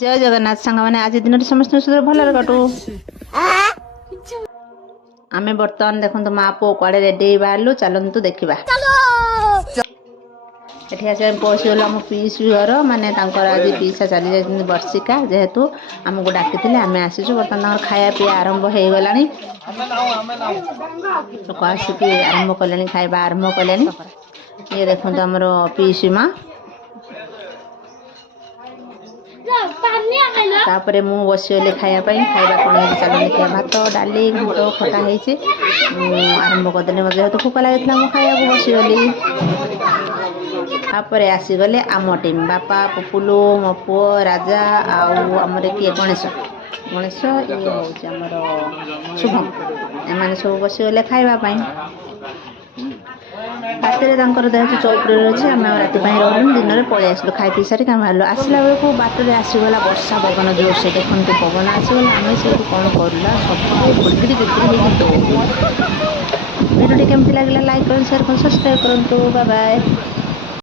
जय जगन्नाथ सांग मैंने आज दिन समस्त सुंदर भल कटू आम बर्तमान देखो माँ पु कड़े रेडी बाहर चलतु देखा एठी आस पहुँचीगल आम पीसी घर माने आज पीसा चली जाती वर्षिका जेहेतु आमको डाकी आम आसीचु बर्तमान खाया पीया आरंभ हो गला लोक आसिक आरंभ कले खाଇବା आरंभ कले ये देखो आमर पीसी माँ तापर मु बसीगली खायापाई खाଇବା कौन है चल देखिए भात डाली घंट खटा आरंभ करदे मत जेहतु भोक लगी मुझे खाया बसीगली तापर आसीगले आम टीम बापा पपुलू मो पु राजा आमर किए गणेश गणेश ये हूँ शुभम एम सब बसीगले खावाई रातिर देहतु चौपड़ी अच्छे आम राति रहूँ दिन में पलि आसलु खाई पी सारी आम बाहर आसला बेलू बाटर आसीगला वर्षा पवन जोर से देखते पवन आसीगला आम से कौन करला सब गिड़गिड़ी गिड़गिड़ी भिडियो केमती लगे लाइक कर शेयर कर सब्सक्राइब करूँ बाय बाय।